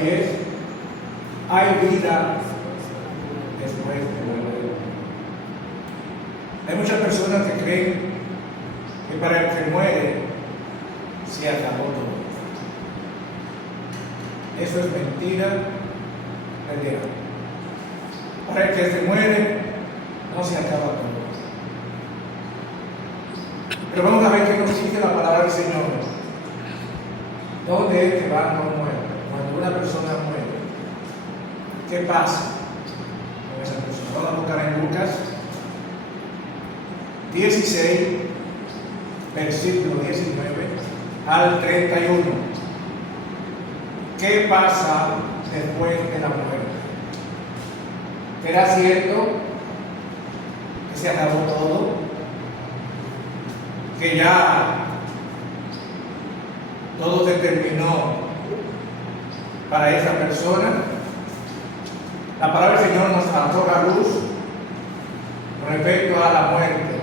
hoy es: hay vida después de la muerte. Hay muchas personas que creen que para el que muere se acabó todo. Eso es mentira del diablo. Para el que se muere no se acaba todo. Pero vamos a ver qué nos dice la palabra del Señor. ¿Dónde es que van los muertos? Cuando una persona muere, ¿qué pasa con esa persona? Vamos a buscar en Lucas 16, versículo 19 al 31. ¿Qué pasa después de la muerte? ¿Será cierto que se acabó todo? ¿Que ya todo se terminó para esa persona? La palabra del Señor nos arroja luz respecto a la muerte.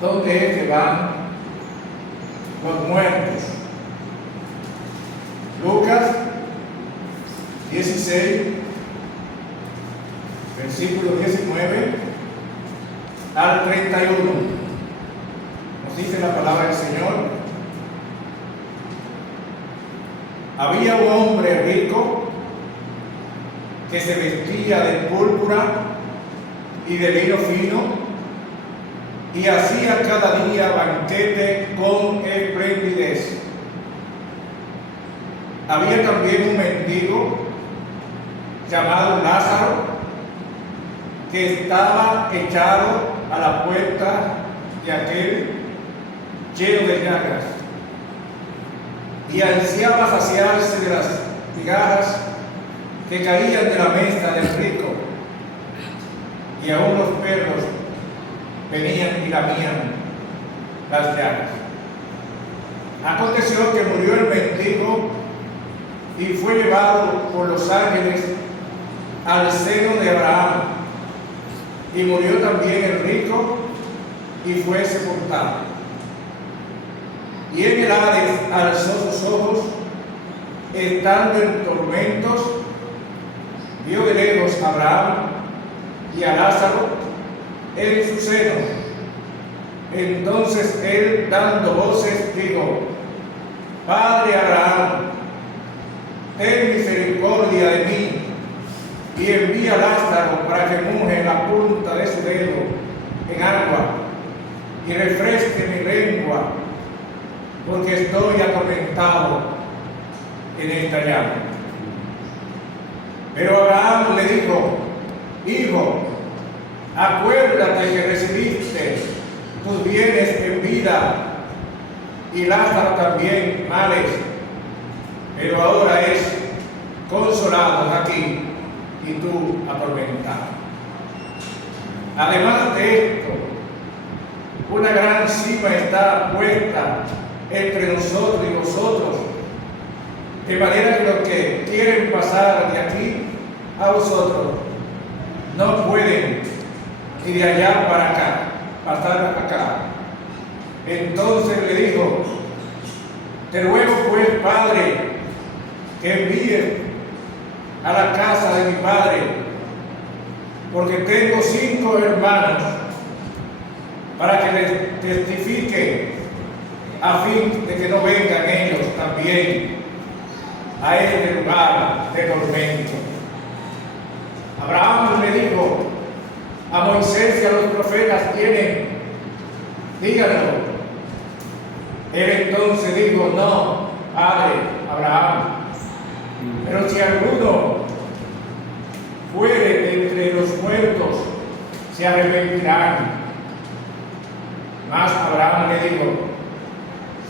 ¿Dónde es que van los muertos? Lucas 16, versículo 19 al 31. Nos dice la palabra del Señor: había un hombre rico que se vestía de púrpura y de lino fino y hacía cada día banquete con esplendidez. Había también un mendigo llamado Lázaro que estaba echado a la puerta de aquel lleno de llagas y ansiaba saciarse de las migajas que caían de la mesa del rico, y aún los perros venían y lamían las llagas. Aconteció que murió el mendigo y fue llevado por los ángeles al seno de Abraham, y murió también el rico y fue sepultado. Y en el Hades alzó sus ojos, estando en tormentos, vio de lejos a Abraham y a Lázaro en su seno. Entonces él, dando voces, dijo: Padre Abraham, ten misericordia de mí, y envía a Lázaro para que moje la punta de su dedo en agua y refresque mi lengua, porque estoy atormentado en esta llama. Pero Abraham le dijo: Hijo, acuérdate que recibiste tus bienes en vida, y Lázaro también males, pero ahora es consolado aquí y tú atormentado. Además de esto, una gran cima está puesta entre nosotros y vosotros, de manera que los que quieren pasar de aquí a vosotros no pueden, y de allá para acá, pasar acá. Entonces le dijo: te ruego pues, Padre, que envíes a la casa de mi padre, porque tengo 5 hermanos, para que les testifique, a fin de que no vengan ellos también a este lugar de tormento. Abraham le dijo: a Moisés y a los profetas tienen, díganlo. Él entonces dijo: no, padre Abraham, pero si alguno fuere de entre los muertos, se arrepentirán. Mas Abraham le dijo: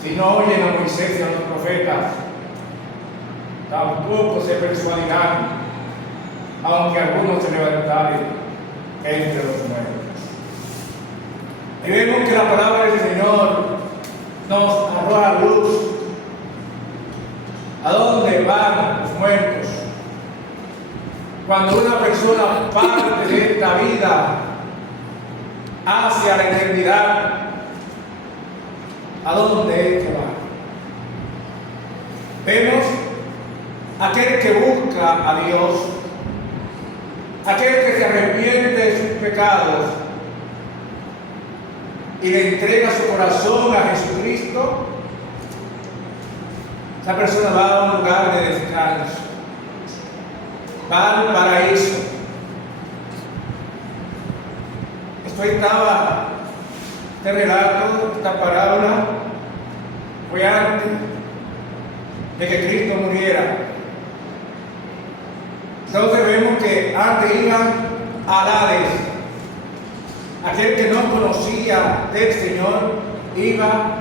si no oyen a Moisés y a los profetas, tampoco se persuadirán, aunque algunos se levantaren entre los muertos. Y vemos que la palabra del Señor nos arroja luz. ¿A dónde van los muertos? Cuando una persona parte de esta vida hacia la eternidad, ¿a dónde es que va? Vemos aquel que busca a Dios, aquel que se arrepiente de sus pecados y le entrega su corazón a Jesucristo, esa persona va a un lugar de descanso, va al paraíso. Este relato, esta parábola, fue antes de que Cristo muriera. Entonces vemos que antes iban al Hades. Aquel que no conocía del Señor iba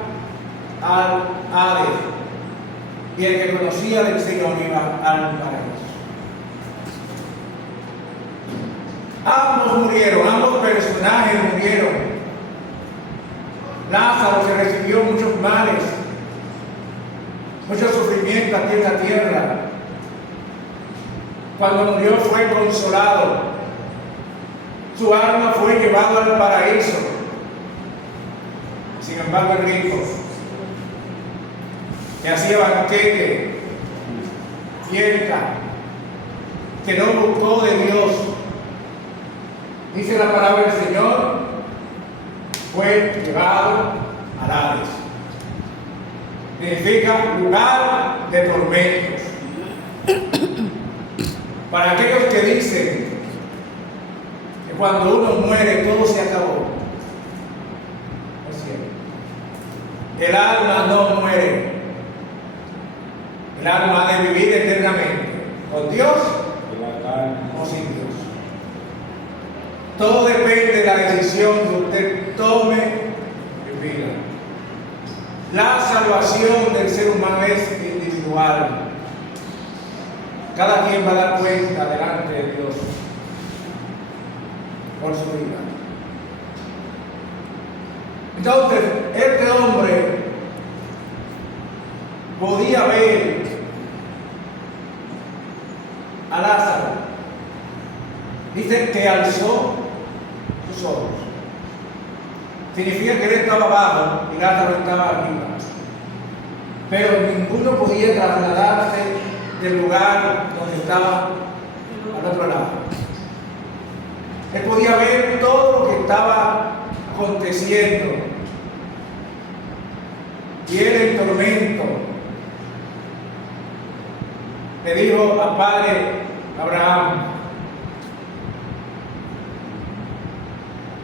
al Hades. Y el que conocía del Señor iba al paraíso. Ambos murieron, ambos personajes murieron. Lázaro, que recibió muchos males, mucho sufrimiento aquí en la tierra, cuando murió fue consolado. Su alma fue llevada al paraíso. Sin embargo, el rico, que hacía banquete, fiesta, que no buscó de Dios, dice la palabra del Señor, fue llevado al Hades. Significa lugar de tormentos. Para aquellos que dicen que cuando uno muere todo se acabó, es cierto. El alma no muere. El alma ha de vivir eternamente, con Dios o sin Dios. Todo depende de la decisión que usted tome en vida. La salvación del ser humano es individual. Cada quien va a dar cuenta delante de Dios por su vida. Entonces, este hombre podía ver a Lázaro. Dice que alzó sus ojos. Significa que él estaba abajo y Lázaro estaba arriba. Pero ninguno podía trasladarse del lugar donde estaba al otro lado. Él podía ver todo lo que estaba aconteciendo. Y él en tormento le dijo al padre Abraham: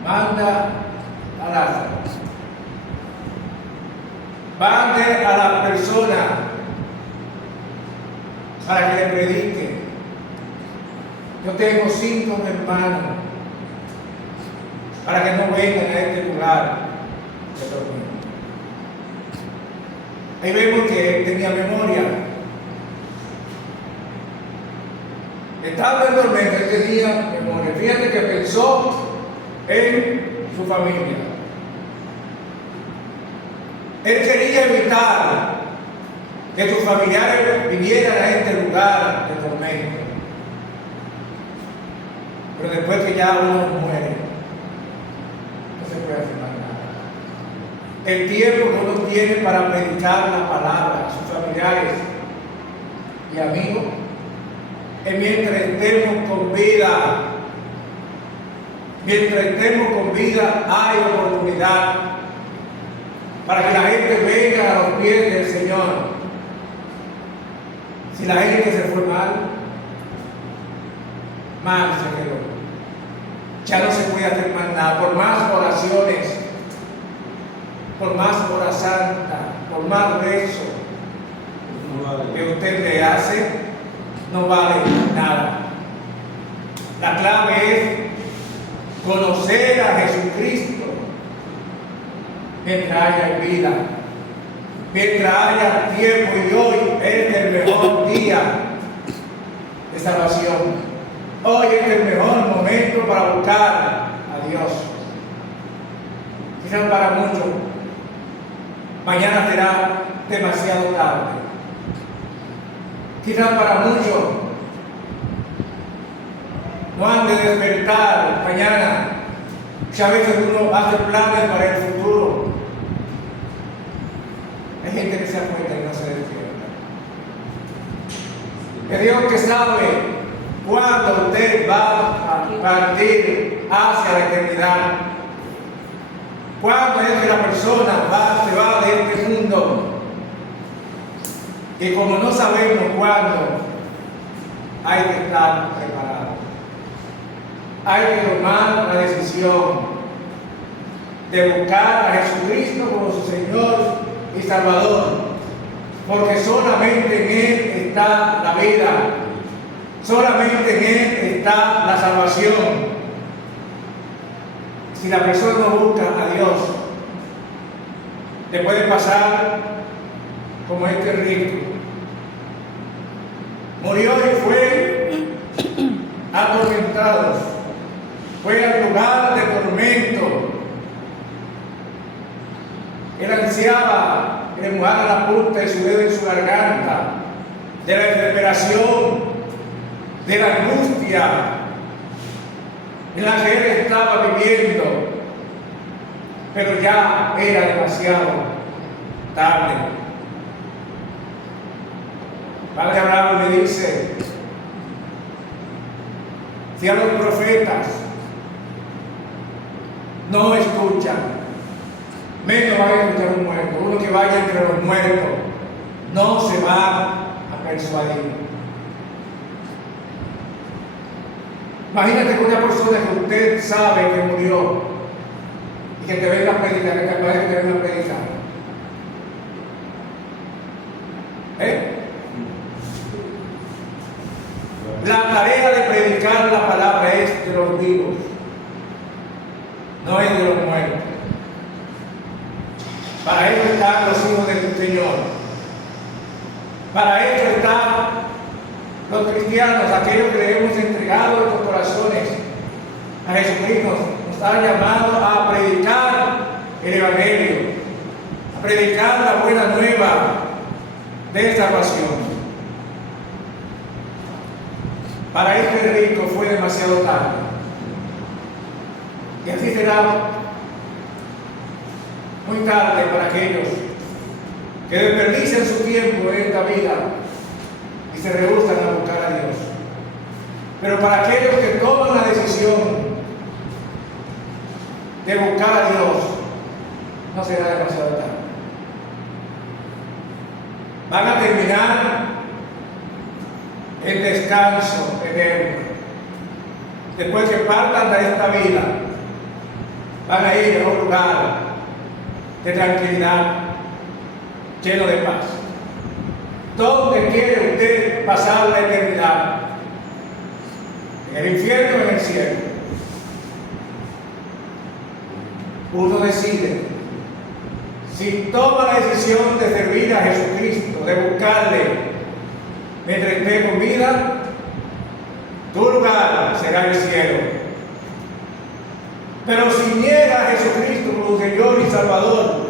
manda a Lázaro, mande a la persona para que le predique. Yo tengo 5 hermanos, para que no vengan a este lugar de tormento. Ahí vemos que él tenía memoria. Estando en tormento, él tenía memoria. Fíjate que pensó en su familia. Él quería evitar que sus familiares vinieran a este lugar de tormento. Pero después que ya uno muere, no se puede hacer más nada. El tiempo que uno tiene para predicar la palabra a sus familiares y amigos es mientras estemos con vida. Mientras estemos con vida hay oportunidad para que la gente venga a los pies del Señor. Si la gente se fue mal se quedó. Ya no se puede hacer más nada. Por más oraciones, por más hora santa, por más rezo que usted le hace, no vale nada. La clave es conocer a Jesucristo mientras haya vida, mientras haya tiempo, y hoy es el mejor día de salvación. Hoy es el mejor momento para buscar a Dios. Quizás para muchos mañana será demasiado tarde. Quizás para muchos no han de despertar mañana. Muchas veces uno hace planes para el futuro. Hay gente que se acuesta y no se despierta. Es Dios que sabe cuándo usted va a partir hacia la eternidad. Cuándo es que la persona se va de este mundo. Y como no sabemos cuándo, hay que estar preparados. Hay que tomar la decisión de buscar a Jesucristo como su Señor y Salvador. Porque solamente en Él está la vida. Solamente en Él está la salvación. Si la persona no busca a Dios, le puede pasar como este rico. Murió y fue atormentado. Fue al lugar de tormento. Él ansiaba que le mojara la punta de su dedo en su garganta, de la desesperación, de la angustia en la que él estaba viviendo, pero ya era demasiado tarde. Padre Abraham me dice: si a los profetas no escuchan, menos va a escuchar un muerto. Uno que vaya entre los muertos no se va a persuadir. Imagínate que una persona que usted sabe que murió y que te venga a predicar, que te parece que te venga a predicar. La tarea de predicar la palabra es de los vivos, no es de los muertos. Para eso están los hijos del Señor. Para eso están los cristianos, aquellos que le hemos entregado nuestros corazones a Jesucristo. Nos ha llamado a predicar el Evangelio, a predicar la buena nueva de salvación. Para este rico fue demasiado tarde. Y así será muy tarde para aquellos que desperdician su tiempo en esta vida y se rehúsan a buscar a Dios. Pero para aquellos que toman la decisión de buscar a Dios, no será demasiado tarde. Van a terminar el descanso eterno. Después que partan de esta vida, van a ir a un lugar de tranquilidad, lleno de paz. ¿Dónde quiere usted pasar la eternidad? ¿En el infierno o en el cielo? Uno decide. Si toma la decisión de servir a Jesucristo, de buscarle mientras esté con vida, tu lugar será el cielo. Pero si niega a Jesucristo como Señor y Salvador,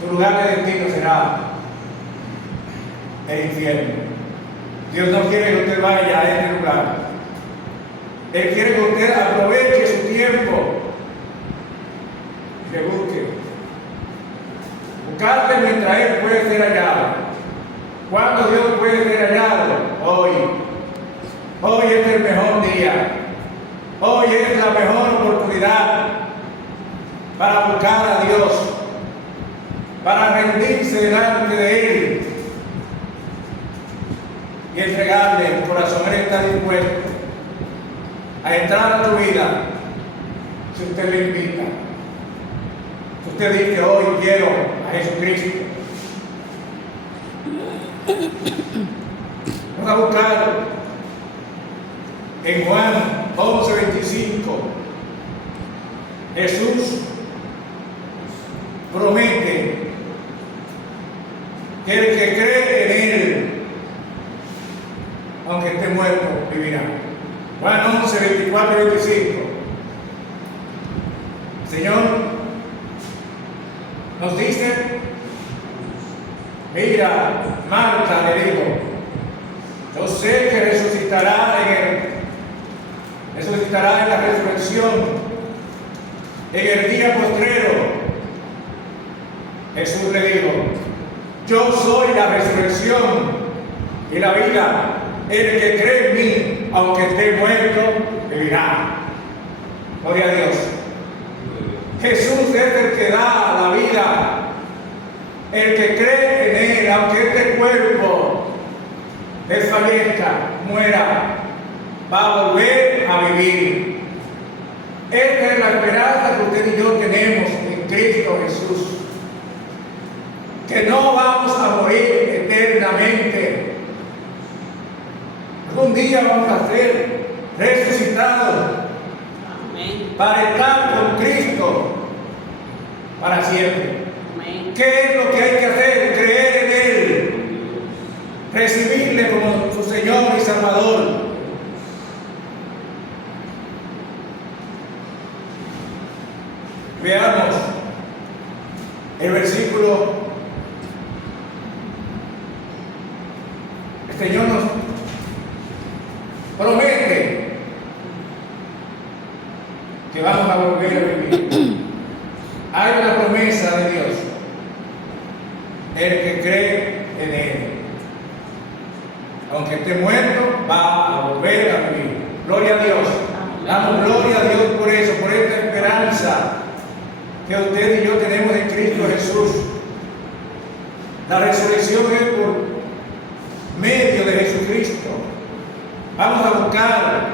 tu lugar de destino será el infierno. Dios no quiere que usted vaya a este lugar. Él quiere que usted aproveche su tiempo y que busque. Buscarle mientras Él puede ser hallado. ¿Cuándo Dios puede ser hallado? Hoy. Hoy es el mejor día. Hoy es la mejor oportunidad para buscar a Dios, para rendirse delante de Él y entregarle el corazón. Él está dispuesto a entrar a tu vida si usted le invita. Si usted dice: hoy quiero a Jesucristo. Vamos a buscar en Juan 11:25. Jesús promete que el que cree en Él, aunque esté muerto, vivirá. Juan 11:24-25. Señor nos dice: mira, Marta le dijo, yo sé que resucitará en la resurrección, en el día postrero. Jesús le dijo: yo soy la resurrección y la vida. El que cree en mí, aunque esté muerto, vivirá. Gloria a Dios. Jesús es el que da la vida. El que cree en Él, aunque este cuerpo desfallezca, muera, va a volver a vivir. Esta es la esperanza que usted y yo tenemos en Cristo Jesús. Que no vamos a morir eternamente. Algún día vamos a ser resucitados. Amén. Para estar con Cristo para siempre. Amén. ¿Qué es lo que hay que hacer? Creer en Él. Recibirle como su Señor y Salvador. Veamos el versículo. El Señor nos promete que vamos a volver a vivir. Hay una promesa de Dios. El que cree en Él, aunque esté muerto, va a volver a vivir. Gloria a Dios. Damos gloria a Dios por eso, por esta esperanza que usted y yo tenemos en Cristo Jesús. La resurrección es por medio de Jesucristo. Vamos a buscar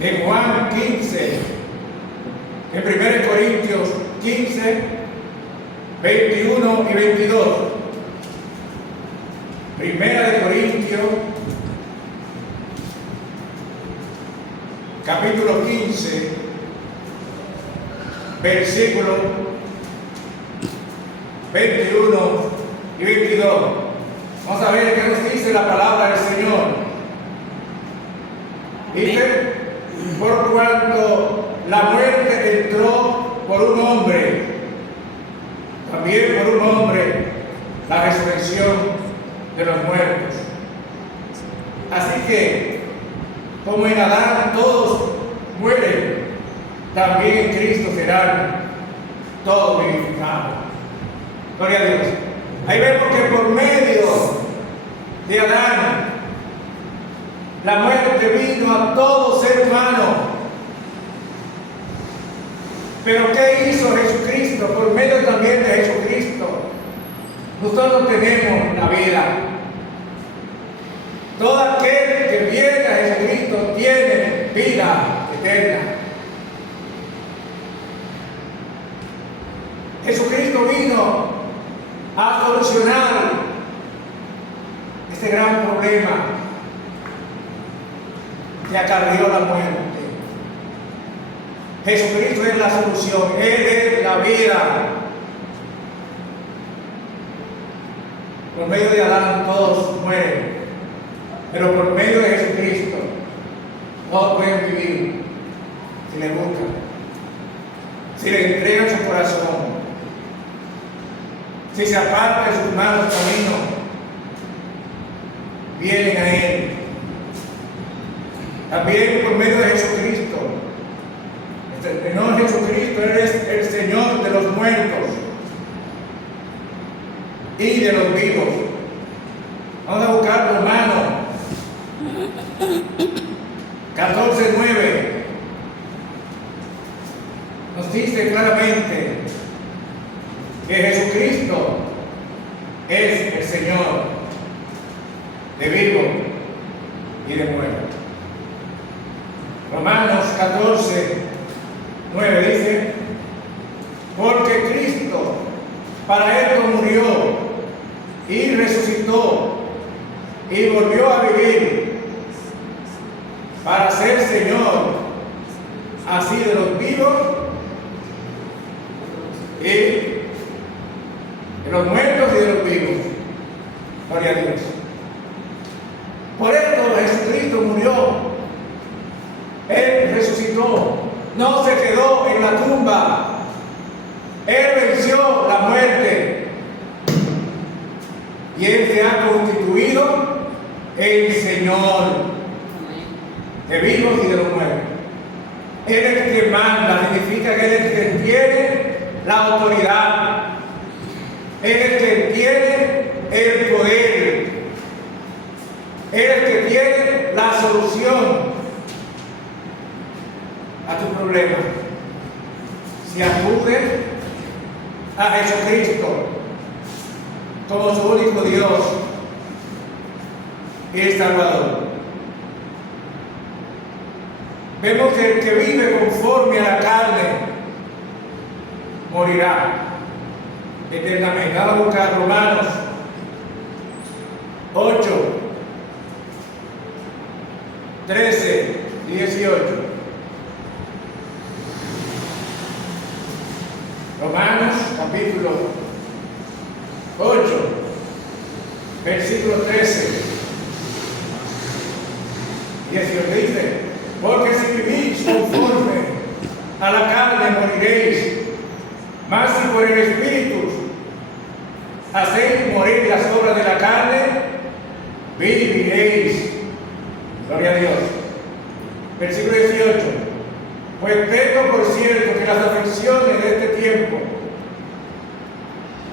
en Juan 15, en 1 Corintios 15, 21 y 22. Primera de Corintios, capítulo 15, versículo 21 y 22. Vamos a ver qué nos dice la palabra del Señor. Dice, por cuanto la muerte entró por un hombre, también por un hombre la resurrección de los muertos. Así que, como en Adán todos mueren, también en Cristo serán todos vivificados. Gloria a Dios. Ahí vemos que por medio de Adán, la muerte vino a todo ser humano. Pero ¿qué hizo Jesucristo? Por medio también de Jesucristo, nosotros tenemos la vida. Todo aquel que viene a Jesucristo tiene vida eterna. Jesucristo vino a solucionar este gran problema que acarreó la muerte. Jesucristo es la solución, Él es la vida. Por medio de Adán todos mueren, pero por medio de Jesucristo todos pueden vivir si le buscan, si le entregan su corazón, si se apartan de sus malos caminos, vienen a Él. También por medio de Jesucristo. El Señor Jesucristo, Él es el Señor de los muertos y de los vivos. Vamos a buscar Romanos 14:9. Nos dice claramente que Jesucristo es el Señor de vivos y de muertos. Romanos 14:9 dice, porque Cristo para esto murió y resucitó y volvió a vivir para ser Señor así de los vivos y de los muertos y de los vivos. Gloria a Dios. Por esto Jesucristo murió. Él resucitó, no se quedó en la tumba. Él venció la muerte y Él se ha constituido el Señor de vivos y de los muertos. Él es el que manda, significa que Él es el que tiene la autoridad. Él es el que tiene el poder. es el que tiene la solución a tu problema. Si acude a Jesucristo como su único Dios y Salvador. Vemos que el que vive conforme a la carne morirá eternamente. Vamos a buscar Romanos 8, 13 y 18. Romanos capítulo 8, versículo 13, 18 dice: porque si vivís conforme a la carne moriréis, mas si por el Espíritu hacéis morir las obras de la carne, viviréis. Gloria a Dios. Versículo 18: pues tengo por cierto que las aflicciones de este tiempo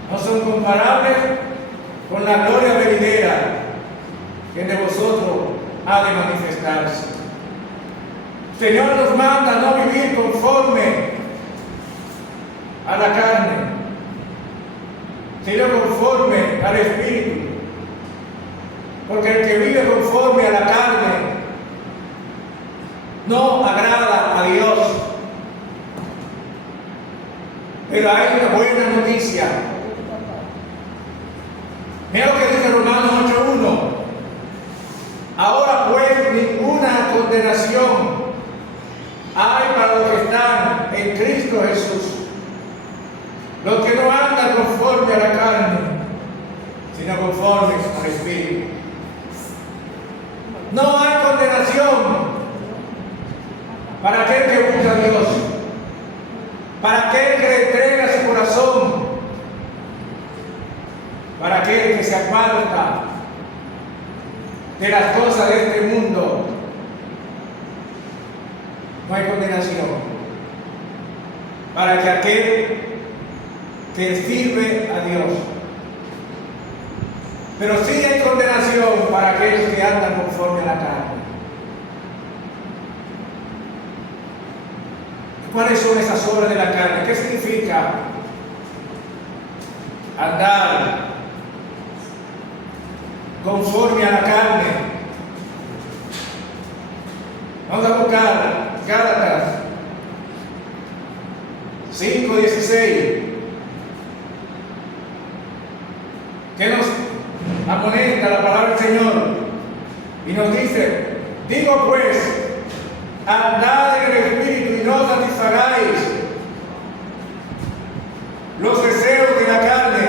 no son comparables con la gloria venidera que de vosotros ha de manifestarse. El Señor nos manda no vivir conforme a la carne, sino conforme al Espíritu. Porque el que vive conforme a la carne no agrada a Dios. Pero hay una buena noticia. Mira lo que dice Romanos 8:1. Ahora pues ninguna condenación hay para los que están en Cristo Jesús, los que no andan conforme a la carne, sino conforme al Espíritu. No hay condenación para aquel que busca a Dios, para aquel que le entrega su corazón, para aquel que se aparta de las cosas de este mundo. No hay condenación para que aquel que sirve a Dios. Pero sí hay condenación para aquellos que andan conforme a la carne. ¿Cuáles son esas obras de la carne? ¿Qué significa andar conforme a la carne? Vamos a buscar Gálatas 5:16, que nos amonesta la palabra del Señor y nos dice: digo pues, andad en el Espíritu y no satisfagáis los deseos de la carne,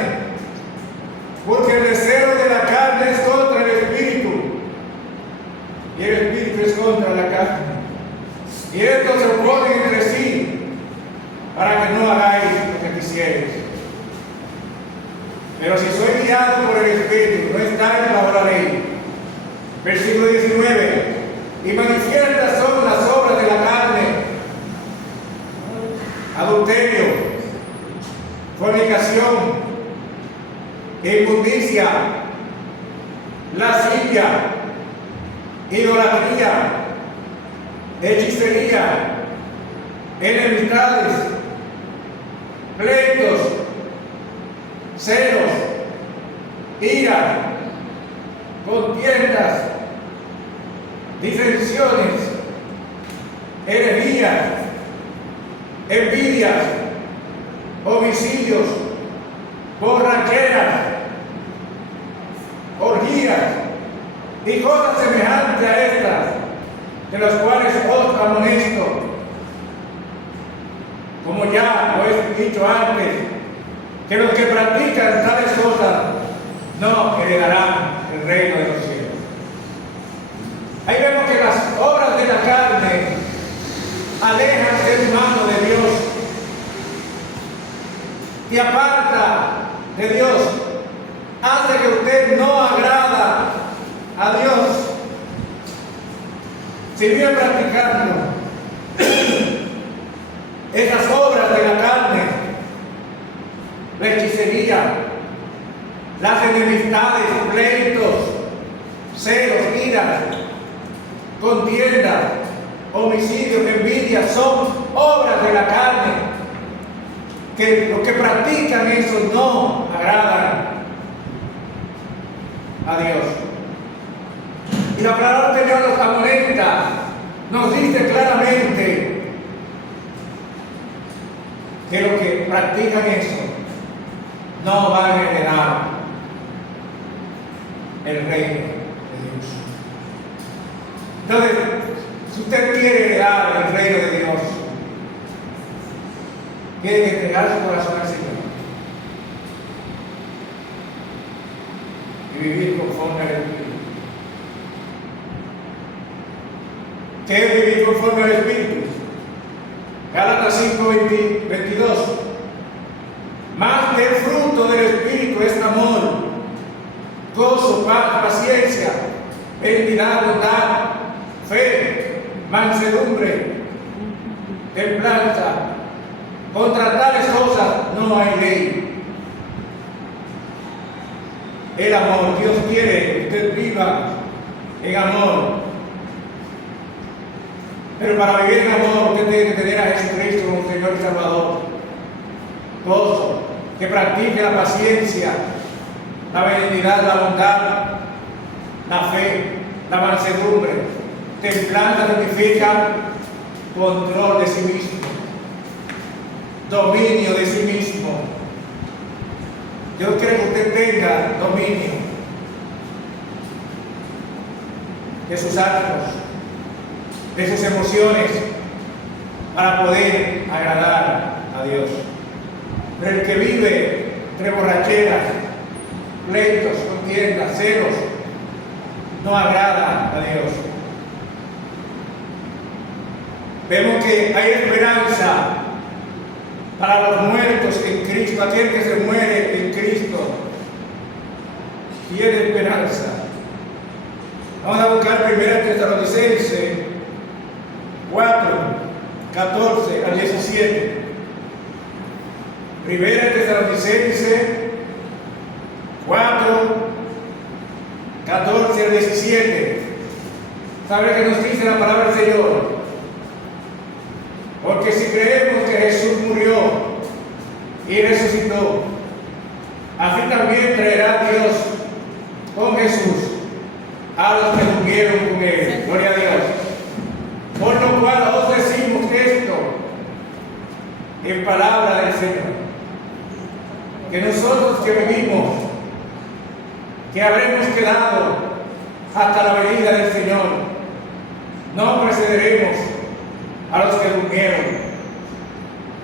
porque el deseo de la carne es contra el Espíritu y el Espíritu es contra la carne, y estos se oponen entre sí para que no hagáis lo que quisierais. Pero si soy guiado por el Espíritu, no estáis bajo la ley. Versículo 19: y manifiestas son las obras de la carne: adulterio, fornicación, inmundicia, lascivia, idolatría, hechicería, enemistades, pleitos, celos, ira, contiendas, disensiones, herejías, envidias, homicidios, borracheras, orgías y cosas semejantes a estas, de las cuales os amonesto, como ya lo he dicho antes, que los que practican tales cosas no heredarán el reino de los cielos. Ahí vemos que las obras de la carne alejan al ser humano de Dios y aparta de Dios, hace que usted no agrada a Dios. Si vive practicando esas obras de la carne, la hechicería, las enemistades, pleitos, celos, iras, contiendas, homicidios, envidias, son obras de la carne, que los que practican eso no agradan a Dios. Y la palabra de Dios nos amonesta, nos dice claramente que los que practican eso no van a heredar el reino de Dios. Entonces, si usted quiere heredar el reino de Dios, tiene que entregar su corazón al Señor y vivir conforme al Espíritu. ¿Qué es vivir conforme al Espíritu? Gálatas 5:22. Más del fruto del Espíritu es amor, gozo, paz, paciencia, benignidad, bondad, fe, mansedumbre, templanza. Contra tales cosas no hay ley. El amor, Dios quiere que usted viva en amor. Pero para vivir en amor usted tiene que tener a Jesucristo como Señor y Salvador. Gozo, que practique la paciencia, la benignidad, la bondad, la fe, la mansedumbre. Templanza significa control de sí mismo, dominio de sí mismo. Dios quiere que usted tenga dominio de sus actos, de sus emociones, para poder agradar a Dios. Pero el que vive entre borracheras, pleitos, contiendas, celos, no agrada a Dios. Vemos que hay esperanza para los muertos en Cristo. Aquel que se muere en Cristo tiene esperanza. Vamos a buscar 1 Tesalonicenses 4, 14 al 17. 1 Tesalonicenses 4, 14 al 17. ¿Sabe qué nos dice la palabra del Señor? Porque si creemos que Jesús murió y resucitó, así también traerá Dios con Jesús a los que durmieron con Él. Gloria a Dios. Por lo cual os decimos esto en palabra del Señor, que nosotros que vivimos, que habremos quedado hasta la venida del Señor, no precederemos a los que durmieron,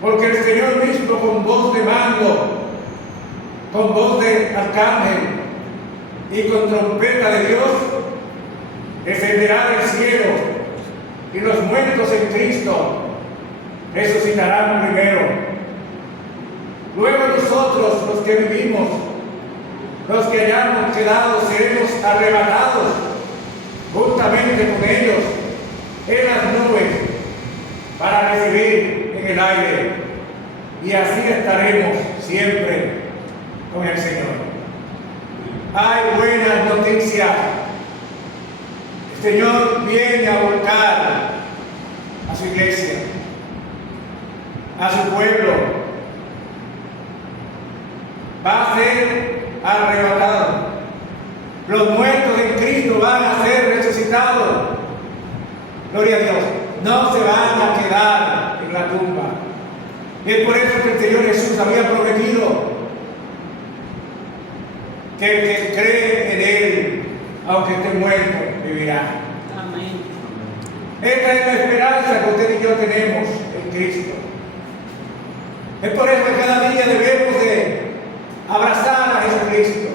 porque el Señor mismo, con voz de mando, con voz de arcángel y con trompeta de Dios, descenderá del cielo, y los muertos en Cristo resucitarán primero. Luego nosotros, los que vivimos, los que hayamos quedado, seremos arrebatados juntamente con ellos en las nubes para recibir en el aire, y así estaremos siempre con el Señor. Hay buenas noticias. El Señor viene a volcar a su iglesia, a su pueblo. Va a ser arrebatado. Los muertos en Cristo van a ser resucitados. Gloria a Dios. No se van a quedar en la tumba. Y es por eso que el Señor Jesús había prometido que el que cree en Él, aunque esté muerto, vivirá. Amén. Esta es la esperanza que usted y yo tenemos en Cristo. Es por eso que cada día debemos de abrazar a Jesucristo,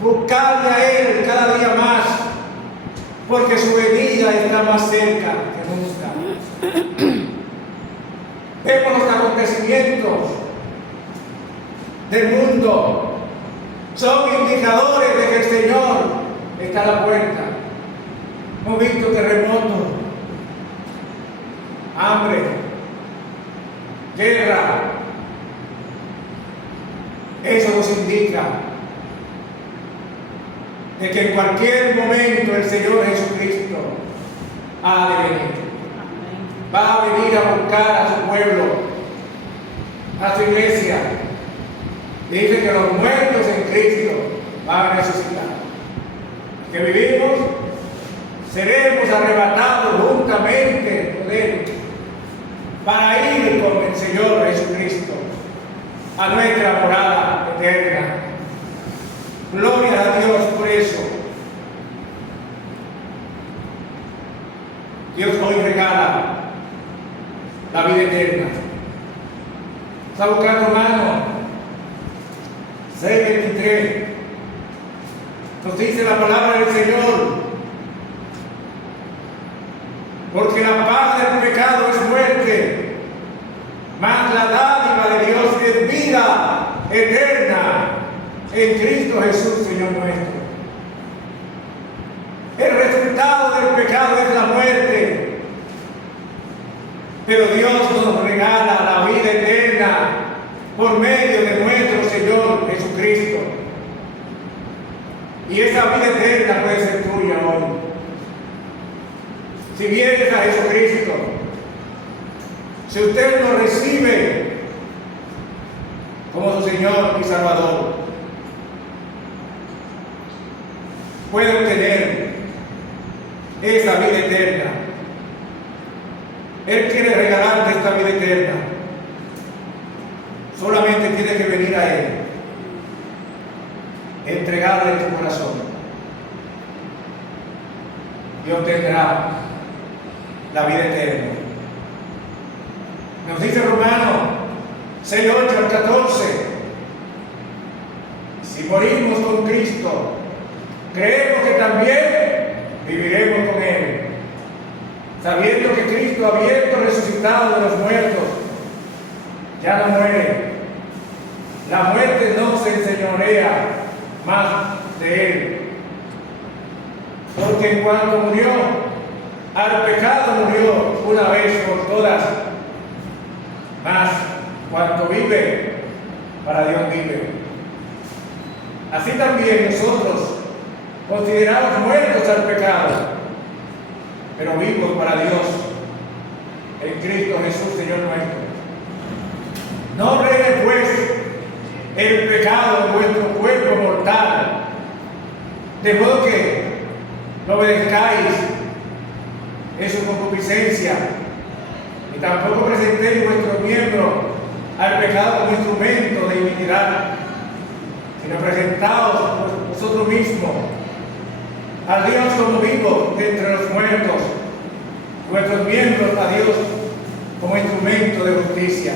buscarle a Él cada día más, porque su venida está más cerca que nunca. Vemos los acontecimientos del mundo, son indicadores de que el Señor está a la puerta. Hemos visto terremotos, hambre, guerra. Eso nos indica de que en cualquier momento el Señor Jesucristo ha de venir. Va a venir a buscar a su pueblo, a su iglesia. Dice que los muertos en Cristo van a resucitar. Que vivimos, seremos arrebatados juntamente con Él para ir con el Señor Jesucristo a nuestra morada eterna. Gloria a Dios por eso. Dios hoy regala la vida eterna. Está buscando, hermano, 6:23. Nos dice la palabra del Señor: porque la paga del pecado es muerte, mas la dádiva de Dios es vida eterna en Cristo Jesús, Señor nuestro. El resultado del pecado es la muerte, pero Dios nos regala la vida eterna por medio de nuestro Señor Jesucristo. Y esa vida eterna puede ser tuya hoy. Si vienes a Jesucristo, si usted lo recibe como su Señor y Salvador, puede obtener esa vida eterna. Él quiere regalarte esta vida eterna. Solamente tienes que venir a Él, entregarle tu corazón, y obtendrá la vida eterna. Nos dice Romanos 6:8-14: si morimos con Cristo, creemos que también viviremos con Él, sabiendo que Cristo, habiendo resucitado de los muertos, ya no muere. La muerte no se enseñorea más de Él, porque en cuanto murió, al pecado murió una vez por todas, mas cuanto vive, para Dios vive. Así también nosotros, considerados muertos al pecado, pero vivos para Dios en Cristo Jesús, Señor nuestro. No reine pues el pecado en vuestro cuerpo mortal, de modo que no obedezcáis en su concupiscencia, y tampoco presentéis vuestros miembros al pecado como instrumento de iniquidad, sino presentaos vosotros mismos a Dios como vivos de entre los muertos, vuestros miembros a Dios como instrumento de justicia.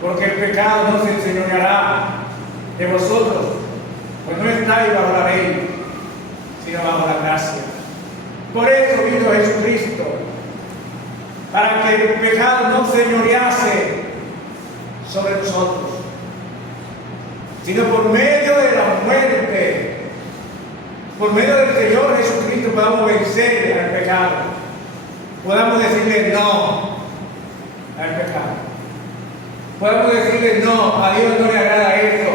Porque el pecado no se enseñoreará de vosotros, pues no estáis bajo la ley, sino bajo la gracia. Por eso vino Jesucristo, para que el pecado no señorease sobre nosotros, sino por medio de la muerte, por medio del Señor Jesucristo, podamos vencer al pecado, podamos decirle no al pecado. Podemos decirle no, a Dios no le agrada esto,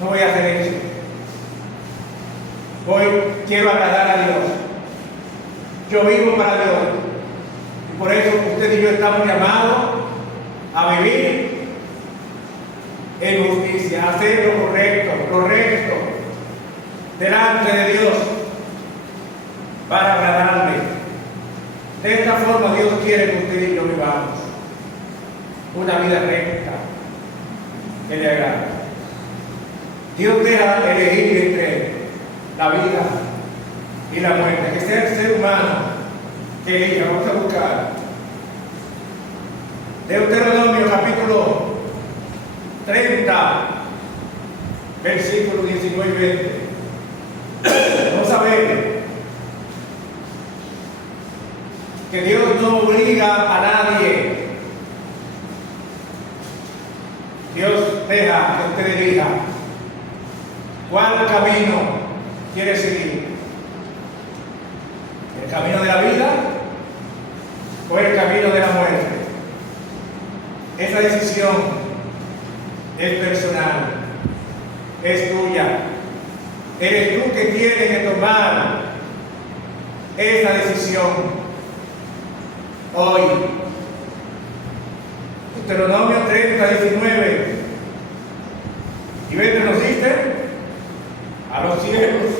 no voy a hacer eso. Hoy quiero agradar a Dios, yo vivo para Dios, y por eso usted y yo estamos llamados a vivir en justicia, a hacer lo correcto, delante de Dios, para agradarle. De esta forma Dios quiere que usted y yo vivamos una vida recta que le agrada. Dios deja elegir entre la vida y la muerte, que sea el ser humano que elija. Vamos a buscar Deuteronomio capítulo 30, versículos 19 y 20. Vamos a ver que Dios no obliga a nadie. Dios deja que usted elija cuál camino quiere seguir: el camino de la vida o el camino de la muerte. Esa decisión es personal, es tuya. eres tú que tienes que tomar esa decisión hoy. Deuteronomio 30:19. Y vete, nos dice: a los cielos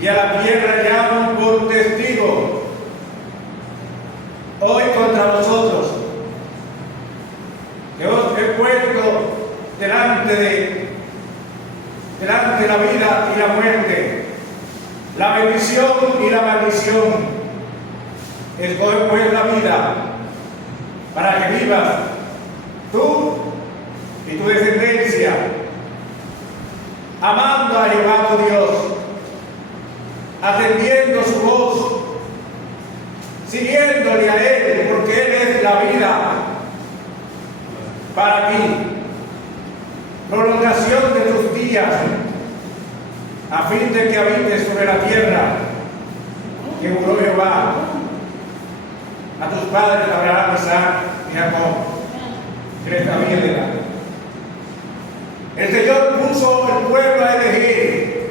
y a la tierra llaman por testigo hoy contra vosotros, que os he puesto delante de la vida y la muerte, la bendición y la maldición. Escoge pues la vida, para que vivas tú y tu descendencia, amando a Jehová tu Dios, atendiendo su voz, siguiéndole a Él, porque Él es la vida para ti, prolongación de tus días, a fin de que habites sobre la tierra que juró Jehová a tus padres Abraham, Isaac y Jacob, que les había de dar. El Señor puso el pueblo a elegir.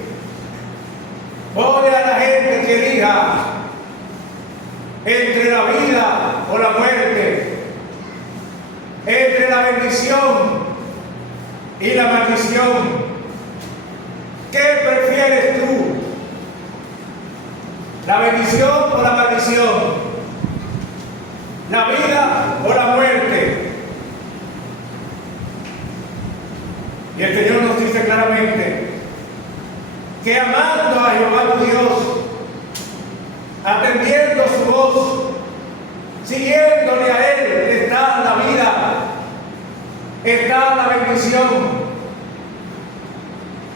Pone a la gente que elija entre la vida o la muerte, entre la bendición y la maldición. ¿Qué prefieres tú? ¿La bendición o la maldición? ¿La vida o la muerte? Y el Señor nos dice claramente que amando a Jehová tu Dios, atendiendo su voz, siguiéndole a Él, está la vida, está la bendición.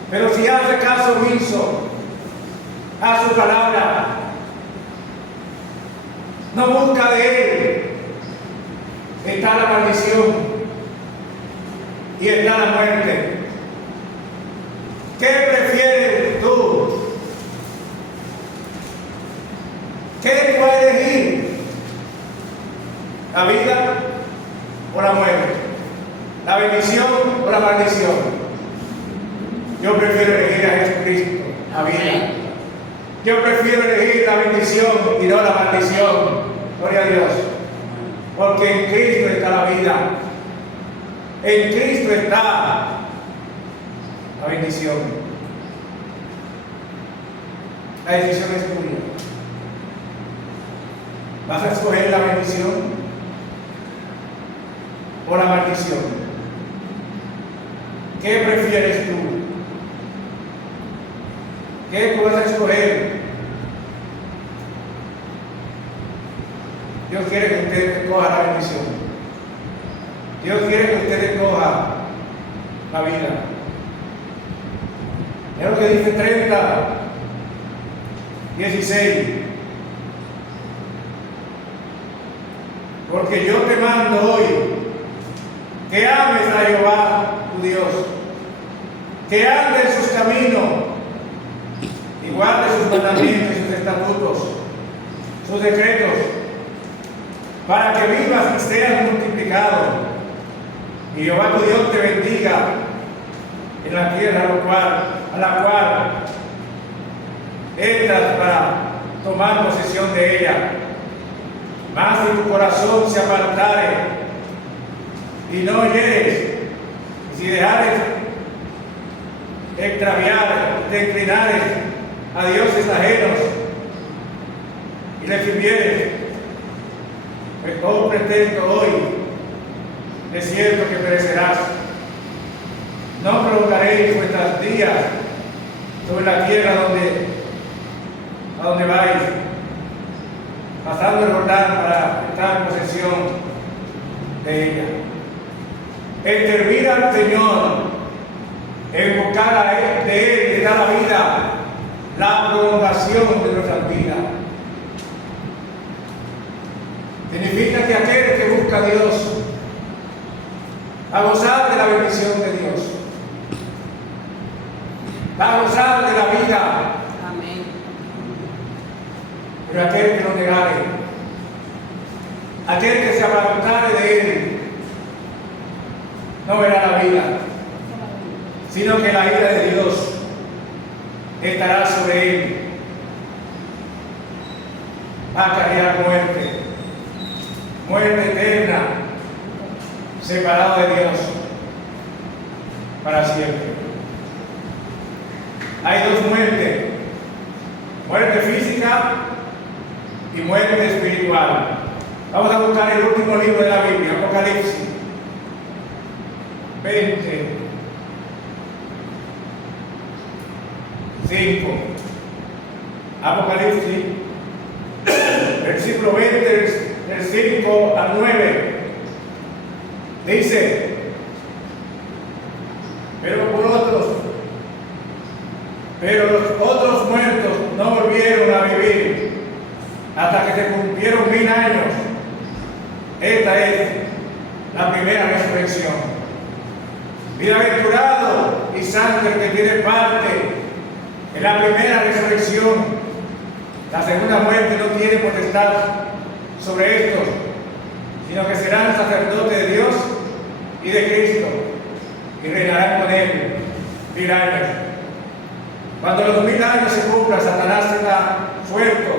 Pero si hace caso omiso a su palabra, no busca de Él, está la maldición y está la muerte. ¿Qué prefieres tú? ¿Qué tú vas a elegir? ¿La vida o la muerte? ¿La bendición o la maldición? Yo prefiero elegir a Jesucristo, la vida. Yo prefiero elegir la bendición y no la maldición. Gloria a Dios. Porque en Cristo está la vida. En Cristo está la bendición. La decisión es tuya. ¿Vas a escoger la bendición o la maldición? ¿Qué prefieres tú? ¿Qué tú vas a escoger? Dios quiere que usted escoja la bendición. Dios quiere que usted escoja la vida. Es lo que dice 30:16. Porque yo te mando hoy que ames a Jehová tu Dios, que andes en sus caminos y guardes sus mandamientos y sus estatutos, sus decretos, para que vivas y seas multiplicado, y Jehová tu Dios te bendiga en la tierra a la cual entras para tomar posesión de ella. Mas si tu corazón se apartare y no oyeres, si dejares extraviar, te inclinares a dioses ajenos y le sirvieres, pues todo pretexto hoy, es cierto que perecerás. No prolongaréis vuestros días sobre la tierra a donde vais, pasando el Jordán para estar en posesión de ella. En servir al Señor, en buscar de Él, está la vida, la prolongación de nuestras vidas. Significa que aquel que busca a Dios va a gozar de la bendición de Dios, va a gozar de la vida. Amén. Pero aquel que lo negare, aquel que se apartare de Él, no verá la vida, sino que la ira de Dios estará sobre él. Va a cargar muerte, muerte eterna, separado de Dios para siempre. Hay dos muertes: muerte física y muerte espiritual. Vamos a buscar el último libro de la Biblia, Apocalipsis 25. Apocalipsis, versículo 20, del 5 al 9. Dice: pero los otros muertos no volvieron a vivir hasta que se cumplieron 1000 años. Esta es la primera resurrección. Bienaventurado y santo el que tiene parte en la primera resurrección. La segunda muerte no tiene potestad sobre estos, sino que serán sacerdotes de Dios y de Cristo, y reinarán con él 1000 años. Cuando los 1000 años se cumplan, Satanás será suelto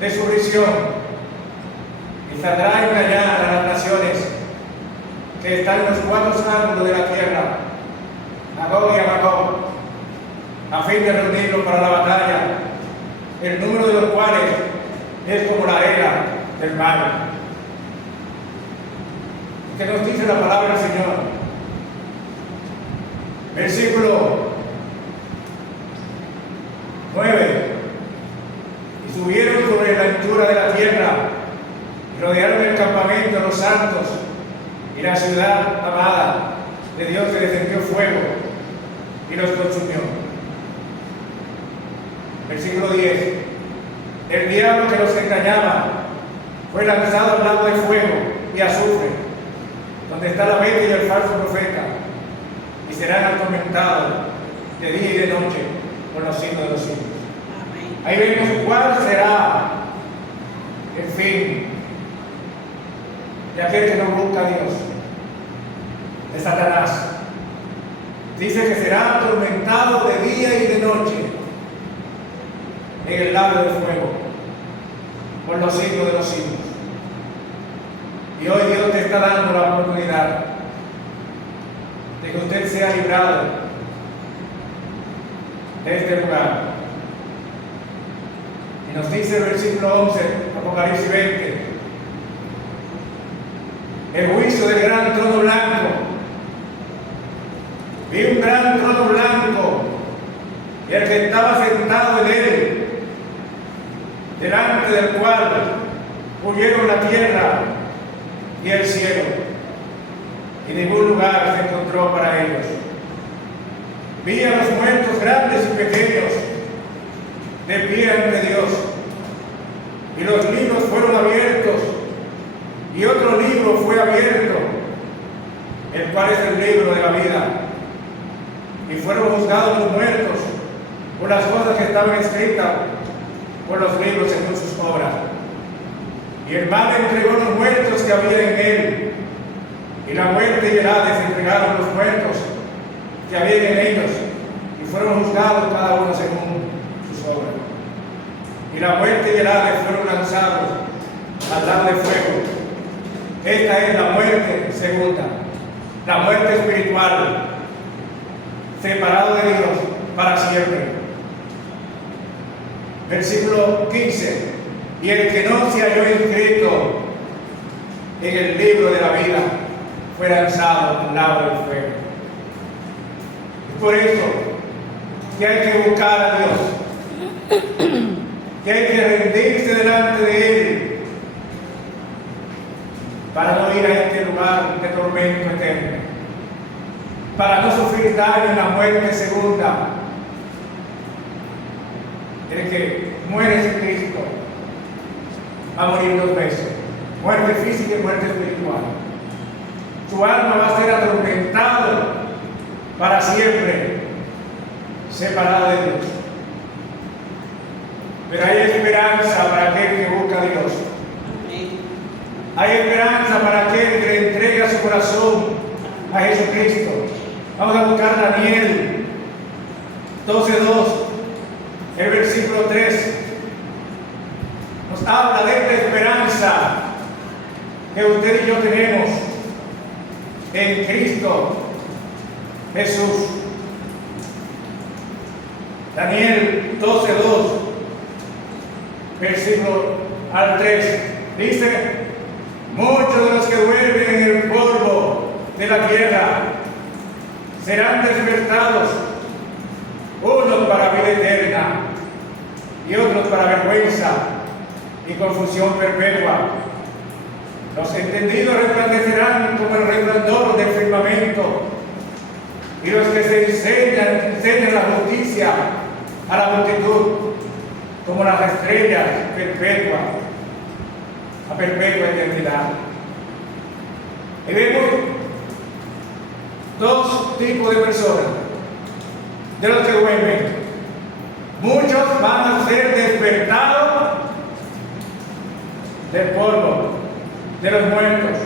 de su prisión y saldrá a engañar a las naciones que están en los 4 ángulos de la tierra, Magog y Amagog, a fin de reunirlos para la batalla, el número de los cuales es como la arena del mar. ¿Qué nos dice la palabra del Señor? Versículo 9. Y subieron sobre la altura de la tierra, y rodearon el campamento de los santos y la ciudad amada de Dios, que descendió fuego y los consumió. Versículo 10. El diablo que los engañaba fue lanzado al lago de fuego y azufre, donde está la bestia y el falso profeta, y serán atormentados de día y de noche por los siglos de los siglos. Ahí vemos cuál será el fin de aquel que no busca a Dios, de Satanás. Dice que será atormentado de día y de noche en el lago de fuego por los siglos de los siglos. Y hoy Dios te está dando la oportunidad de que usted sea librado de este lugar. Y nos dice el versículo 11, Apocalipsis 20, el juicio del gran trono blanco. Vi un gran trono blanco y el que estaba sentado en él, delante del cual huyeron la tierra y el cielo, y ningún lugar se encontró para ellos. Vi a los muertos grandes y pequeños de pie ante Dios, y los libros fueron abiertos, y otro libro fue abierto, el cual es el libro de la vida, y fueron juzgados los muertos por las cosas que estaban escritas por los libros según sus obras. Y el mal entregó los muertos que había en él, y la muerte y el Hades entregaron los muertos que había en ellos, y fueron juzgados cada uno según sus obras. Y la muerte y el Hades fueron lanzados al lago de fuego. Esta es la muerte segunda, la muerte espiritual, separado de Dios para siempre. Versículo 15. Y el que no se halló inscrito en el libro de la vida fue lanzado al lago del fuego. Es por eso que hay que buscar a Dios, que hay que rendirse delante de Él para no ir a este lugar de tormento eterno, para no sufrir daño en la muerte segunda. El que muere sin Cristo va a morir 2 veces: muerte física y muerte espiritual. Su alma va a ser atormentada para siempre, separado de Dios. Pero hay esperanza para aquel que busca a Dios. Hay esperanza para aquel que le entrega su corazón a Jesucristo. Vamos a buscar Daniel 12:2. El versículo 3 nos habla de esta esperanza que usted y yo tenemos en Cristo Jesús. Daniel 12:2, versículo al 3, dice: muchos de los que duermen en el polvo de la tierra serán despertados, unos para vida eterna y otros para vergüenza y confusión perpetua. Los entendidos resplandecerán como el resplandor del firmamento, y los que se enseñan la justicia a la multitud como las estrellas perpetuas, a perpetua eternidad. Y vemos dos tipos de personas de los que duermen. Muchos van a ser despertados del polvo de los muertos.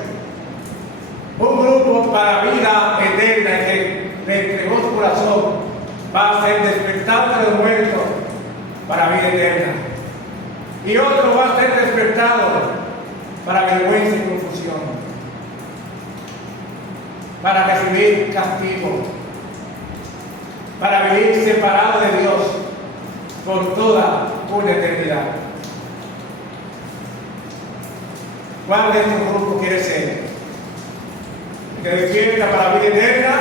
Un grupo para vida eterna que le entregó su corazón va a ser despertado de los muertos para vida eterna. Y otro va a ser despertado para vergüenza y confusión, para recibir castigo, para vivir separado de Dios por toda una eternidad. ¿Cuál de estos grupos quiere ser? ¿El que despierta para vida eterna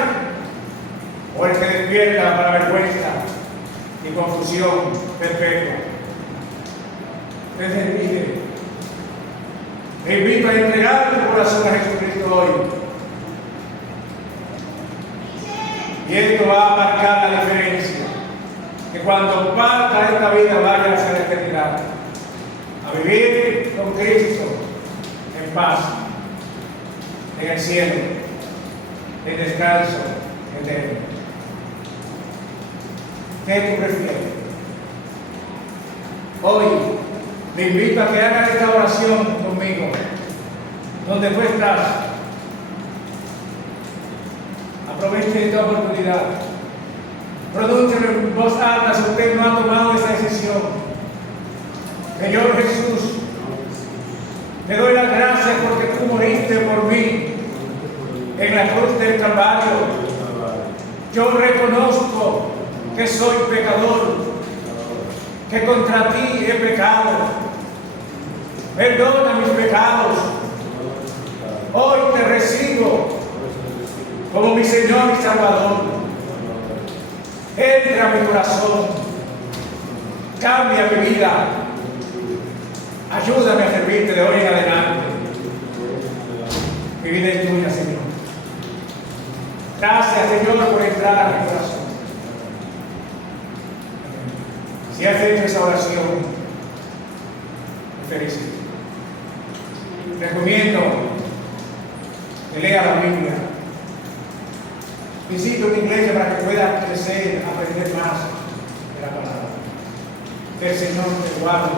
o el que despierta para vergüenza y confusión perpetua? Entonces, mire, te invito a entregar tu corazón a Jesucristo hoy. Y esto va a marcar la diferencia. Que cuando parta esta vida vaya hacia la eternidad, a vivir con Cristo en paz, en el cielo, en descanso eterno. ¿Qué tú prefieres? Hoy te invito a que hagas esta oración conmigo, donde tú estás. Aproveche esta oportunidad. Pronúncialo en voz alta si usted no ha tomado esa decisión. Señor Jesús, te doy las gracias porque tú moriste por mí en la cruz del Calvario. Yo reconozco que soy pecador, que contra ti he pecado. Perdona mis pecados. Hoy te recibo como mi Señor y Salvador. Entra a mi corazón, cambia mi vida. Ayúdame a servirte de hoy en adelante. Mi vida es tuya, Señor. Gracias, Señor, por entrar a mi corazón. Si has hecho esa oración, te felicito. Recomiendo que lea la Biblia. Visita una iglesia para que pueda crecer, aprender más de la palabra. Que el Señor te guarde.